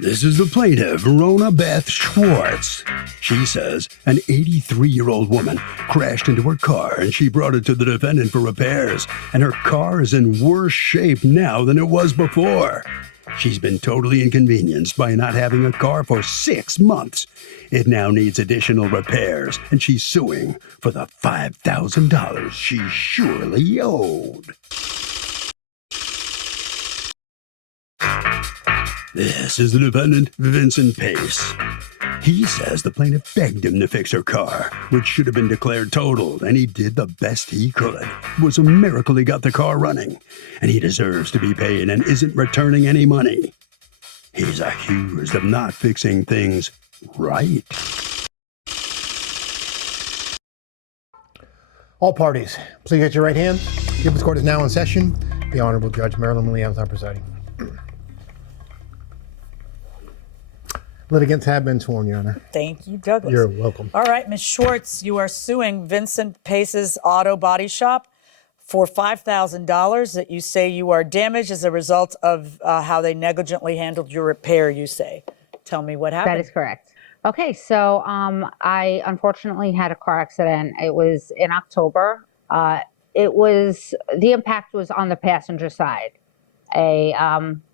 This is the plaintiff, Rona Beth Schwartz. She says an 83-year-old woman crashed into her car and she brought it to the defendant for repairs, and her car is in worse shape now than it was before. She's been totally inconvenienced by not having a car for 6 months. It now needs additional repairs, and she's suing for the $5,000 she surely owed. This is the defendant, Vincent Pace. He says the plaintiff begged him to fix her car, which should have been declared totaled, and he did the best he could. It was a miracle he got the car running, and he deserves to be paid and isn't returning any money. He's accused of not fixing things right. All parties, please get your right hand. The Appeals Court is now in session. The Honorable Judge Marilyn Williams now presiding. Litigants have been sworn, Your Honor. Thank you, Douglas. You're welcome. All right, Ms. Schwartz, you are suing Vincent Pace's auto body shop for $5,000 that you say you are damaged as a result of how they negligently handled your repair, you say. Tell me what happened. That is correct. Okay, so I unfortunately had a car accident. It was in October. The impact was on the passenger side. A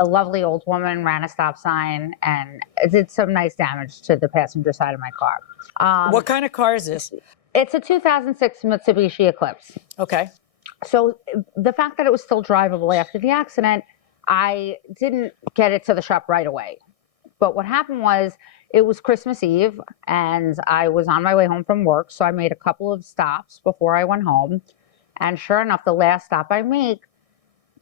lovely old woman ran a stop sign and did some nice damage to the passenger side of my car. What kind of car is this? It's a 2006 Mitsubishi Eclipse. Okay. So the fact that it was still drivable after the accident, I didn't get it to the shop right away. But what happened was, it was Christmas Eve and I was on my way home from work. So I made a couple of stops before I went home. And sure enough, the last stop I make,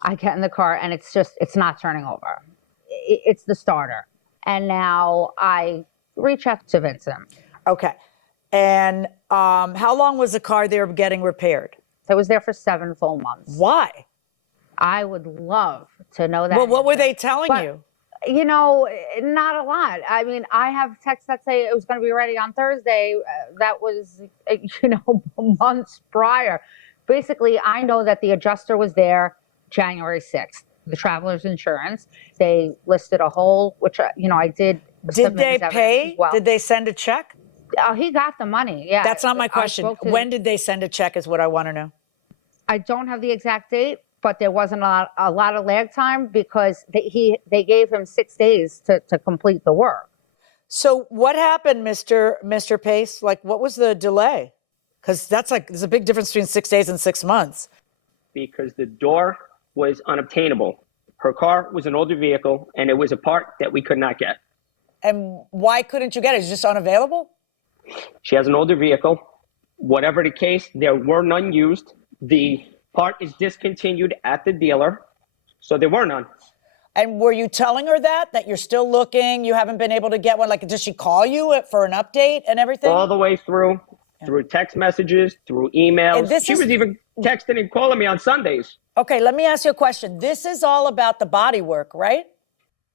I get in the car and it's not turning over. It's the starter. And now I reach out to Vincent. Okay. And how long was the car there getting repaired? I was there for 7 full months. Why? I would love to know that. Well, what answer. were they telling you? You know, not a lot. I mean, I have texts that say it was going to be ready on Thursday. That was, months prior. Basically, I know that the adjuster was there January 6th, the traveler's insurance. They listed a hole, which, I did. Did they pay? Well. Did they send a check? He got the money, yeah. That's not my question. When did they send a check is what I want to know. I don't have the exact date, but there wasn't a lot of lag time because they gave him 6 days to complete the work. So what happened, Mr. Pace? Like, what was the delay? Because there's a big difference between 6 days and 6 months. Because the door was unobtainable. Her car was an older vehicle, and it was a part that we could not get. And why couldn't you get it? It's just unavailable? She has an older vehicle. Whatever the case, there were none used. The part is discontinued at the dealer, so there were none. And were you telling her that you're still looking, you haven't been able to get one? Like, does she call you for an update and everything? All the way through text messages, through emails. She was even texting and calling me on Sundays. Okay, let me ask you a question. This is all about the body work, right?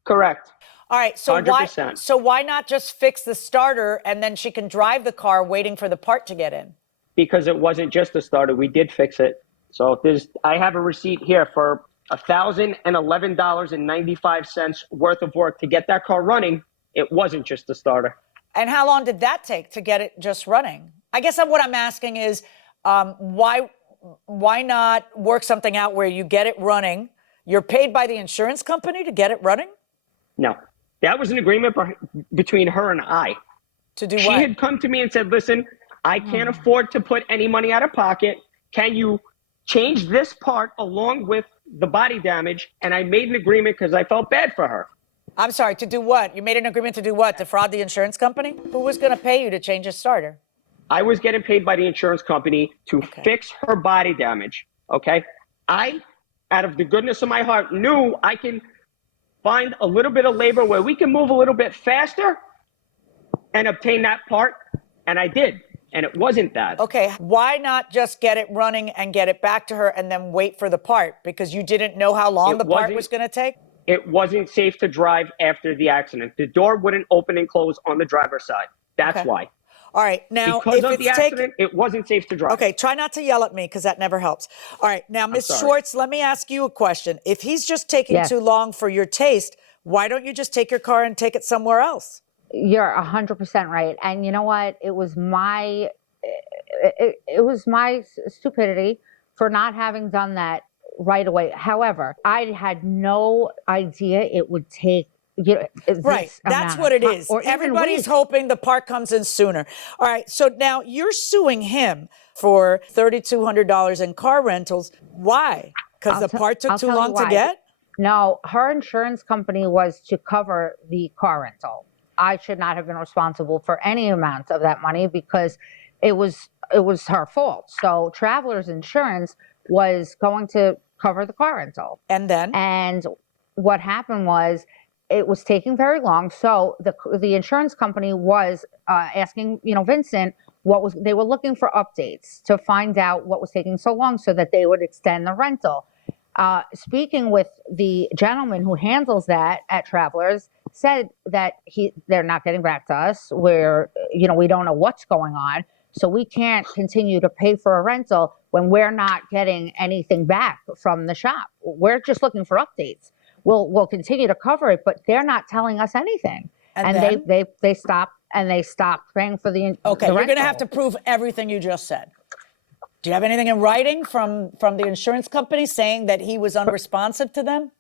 Correct. All right, so 100%. why not just fix the starter and then she can drive the car waiting for the part to get in? Because it wasn't just a starter. We did fix it. So I have a receipt here for $1,011.95 worth of work to get that car running. It wasn't just a starter. And how long did that take to get it just running? I guess what I'm asking is, why not work something out where you get it running? You're paid by the insurance company to get it running? No, that was an agreement between her and I. To do what? She had come to me and said, listen, I can't afford to put any money out of pocket. Can you change this part along with the body damage? And I made an agreement because I felt bad for her. I'm sorry, to do what? You made an agreement to do what? Defraud the insurance company? Who was going to pay you to change a starter? I was getting paid by the insurance company to fix her body damage, okay? I, out of the goodness of my heart, knew I can find a little bit of labor where we can move a little bit faster and obtain that part, and I did, and it wasn't that. Okay, why not just get it running and get it back to her and then wait for the part? Because you didn't know how long the part was going to take? It wasn't safe to drive after the accident. The door wouldn't open and close on the driver's side. That's why. All right, now, because of the accident, it wasn't safe to drive. Okay, try not to yell at me because that never helps. All right, now, Ms. Schwartz, let me ask you a question. If he's just taking too long for your taste, Why don't you just take your car and take it somewhere else? You're 100% right. And you know what? It was my stupidity for not having done that right away. However, I had no idea it would take, Right. That's what it is. Everybody's hoping the part comes in sooner. All right. So now you're suing him for $3,200 in car rentals. Why? Because the part took too long to get? No, her insurance company was to cover the car rental. I should not have been responsible for any amount of that money because it was her fault. So Travelers Insurance was going to cover the car rental. And then? And what happened was it was taking very long. So the insurance company was asking, Vincent, they were looking for updates to find out what was taking so long so that they would extend the rental. Speaking with the gentleman who handles that at Travelers, said that they're not getting back to us. We don't know what's going on. So we can't continue to pay for a rental when we're not getting anything back from the shop. We're just looking for updates. We'll continue to cover it, but they're not telling us anything. And they stopped paying for the Okay, the you're going to rental. have to prove everything you just said. Do you have anything in writing from the insurance company saying that he was unresponsive to them?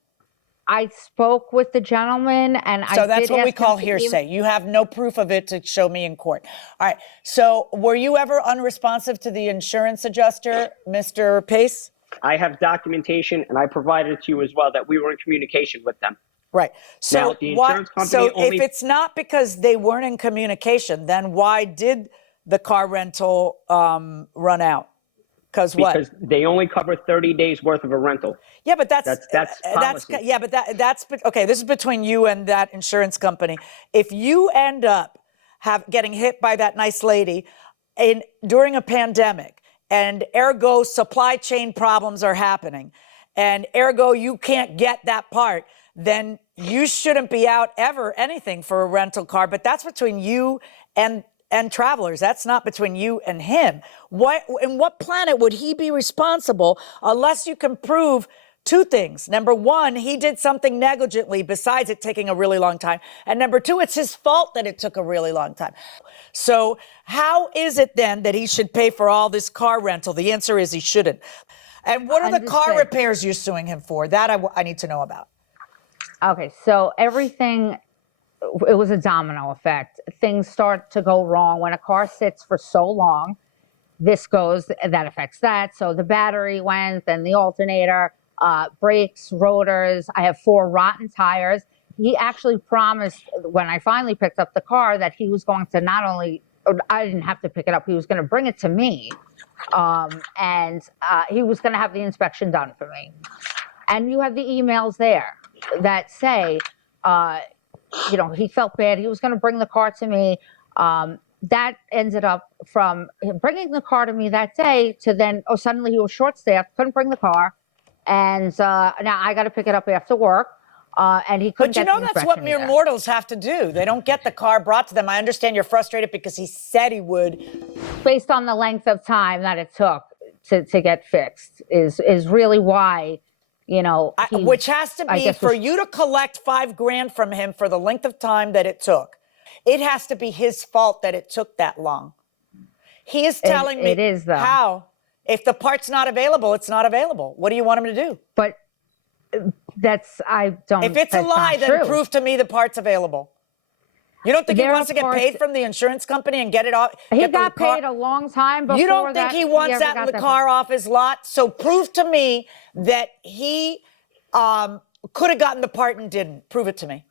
I spoke with the gentleman, and So that's what we call hearsay. You have no proof of it to show me in court. All right. So were you ever unresponsive to the insurance adjuster, Mr. Pace? I have documentation, and I provided it to you as well, that we were in communication with them. Right. So Now, the insurance company if it's not because they weren't in communication, then why did the car rental run out? Because they only cover 30 days worth of a rental. Yeah, but that's policy. yeah, but that's okay. This is between you and that insurance company. If you end up getting hit by that nice lady during a pandemic, and ergo supply chain problems are happening, and ergo you can't get that part, then you shouldn't be out ever anything for a rental car. But that's between you and Travelers. That's not between you and him. In what planet would he be responsible unless you can prove two things? Number one, he did something negligently besides it taking a really long time. And number two, it's his fault that it took a really long time. So how is it then that he should pay for all this car rental? The answer is he shouldn't. And what are the car repairs you're suing him for? That I need to know about. Okay, so everything, it was a domino effect. Things start to go wrong. When a car sits for so long, that affects that. So the battery went, then the alternator, brakes, rotors. I have 4 rotten tires. He actually promised when I finally picked up the car that he was going to I didn't have to pick it up. He was going to bring it to me. And he was going to have the inspection done for me. And you have the emails there that say, he felt bad. He was going to bring the car to me. That ended up from him bringing the car to me that day to then, suddenly he was short-staffed, couldn't bring the car. And now I got to pick it up after work. And he couldn't get the inspection. But that's what mere mortals have to do. They don't get the car brought to them. I understand you're frustrated because he said he would. Based on the length of time that it took to get fixed is really why, which has to be for you to collect $5,000 from him for the length of time that it took. It has to be his fault that it took that long. He is telling me it is, though. How? If the part's not available, it's not available. What do you want him to do? But if it's a lie, then prove to me the part's available. You don't think he wants to get paid from the insurance company and get it off? He got paid a long time before that. You don't think he wants that car off his lot? So prove to me that he could have gotten the part and didn't. Prove it to me.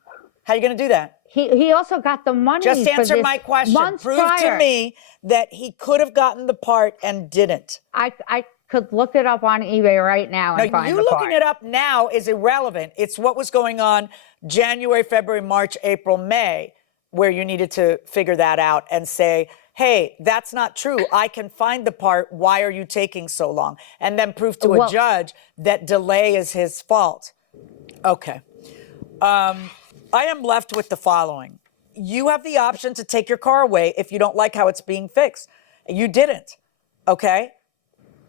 How are you going to do that? He also got the money. Just answer my question. Prove to me that he could have gotten the part and didn't. I could look it up on eBay right now and find the part. You looking it up now is irrelevant. It's what was going on January, February, March, April, May, where you needed to figure that out and say, hey, that's not true. I can find the part. Why are you taking so long? And then prove to a judge that delay is his fault. Okay. I am left with the following. You have the option to take your car away if you don't like how it's being fixed. You didn't. Okay?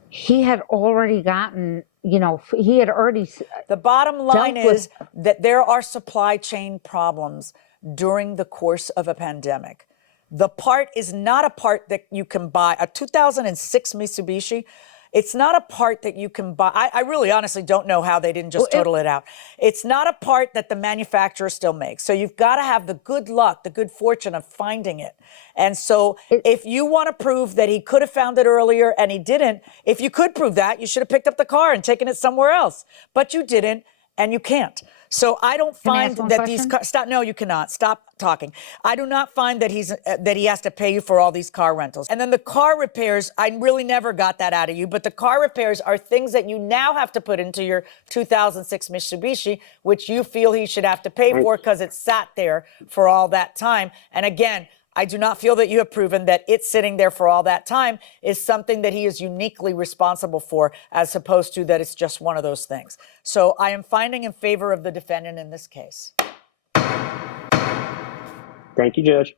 He had already gotten he had already. The bottom line dealt with- is that there are supply chain problems during the course of a pandemic. The part is not a part that you can buy. A 2006 Mitsubishi, it's not a part that you can buy. I really honestly don't know how they didn't just total it out. It's not a part that the manufacturer still makes. So you've got to have the good luck, the good fortune of finding it. And so if you want to prove that he could have found it earlier and he didn't, if you could prove that, you should have picked up the car and taken it somewhere else. But you didn't, and you can't. So I don't find that these stop. No, you cannot. Stop talking. I do not find that he has to pay you for all these car rentals. And then the car repairs, I really never got that out of you. But the car repairs are things that you now have to put into your 2006 Mitsubishi, which you feel he should have to pay for because it sat there for all that time. And again, I do not feel that you have proven that it sitting there for all that time is something that he is uniquely responsible for, as opposed to that it's just one of those things. So I am finding in favor of the defendant in this case. Thank you, Judge.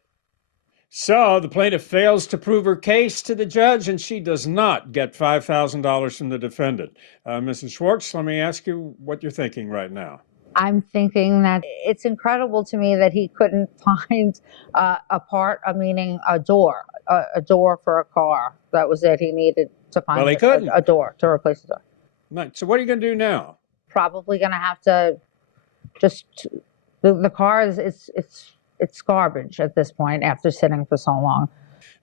So the plaintiff fails to prove her case to the judge, and she does not get $5,000 from the defendant. Mrs. Schwartz, let me ask you what you're thinking right now. I'm thinking that it's incredible to me that he couldn't find a part, meaning a door for a car. That was it. He needed to find a door to replace the door. Right. So what are you going to do now? Probably going to have to the car is it's garbage at this point after sitting for so long.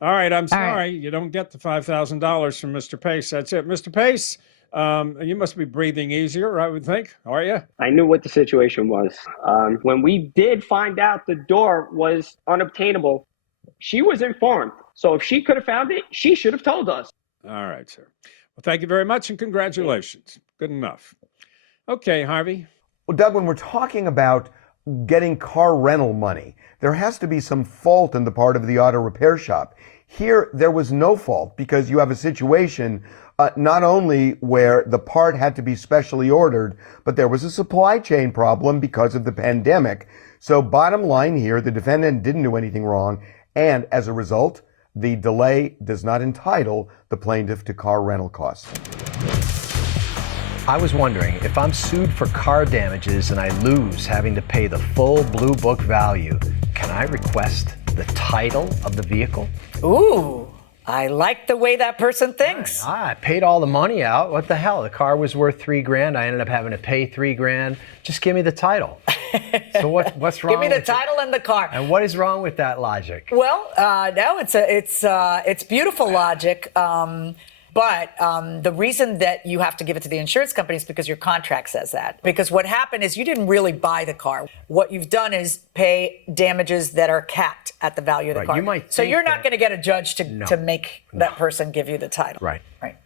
All right. I'm sorry. You don't get the $5,000 from Mr. Pace. That's it. Mr. Pace, you must be breathing easier, I would think, are you? I knew what the situation was. When we did find out the door was unobtainable, she was informed. So if she could have found it, she should have told us. All right, sir. Well, thank you very much and congratulations. Good enough. Okay, Harvey. Well, Doug, when we're talking about getting car rental money, there has to be some fault in the part of the auto repair shop. Here, there was no fault because you have a situation not only where the part had to be specially ordered, but there was a supply chain problem because of the pandemic. So bottom line here, the defendant didn't do anything wrong. And as a result, the delay does not entitle the plaintiff to car rental costs. I was wondering, if I'm sued for car damages and I lose having to pay the full Blue Book value, can I request the title of the vehicle? Ooh, I like the way that person thinks. I paid all the money out. What the hell? The car was worth $3,000. I ended up having to pay $3,000. Just give me the title. So what's wrong? Give me the title and the car. And what is wrong with that logic? Well, no, it's beautiful logic. But the reason that you have to give it to the insurance company is because your contract says that. Because what happened is you didn't really buy the car. What you've done is pay damages that are capped at the value of the car. You might so you're not going to get a judge to make that person give you the title. Right. Right.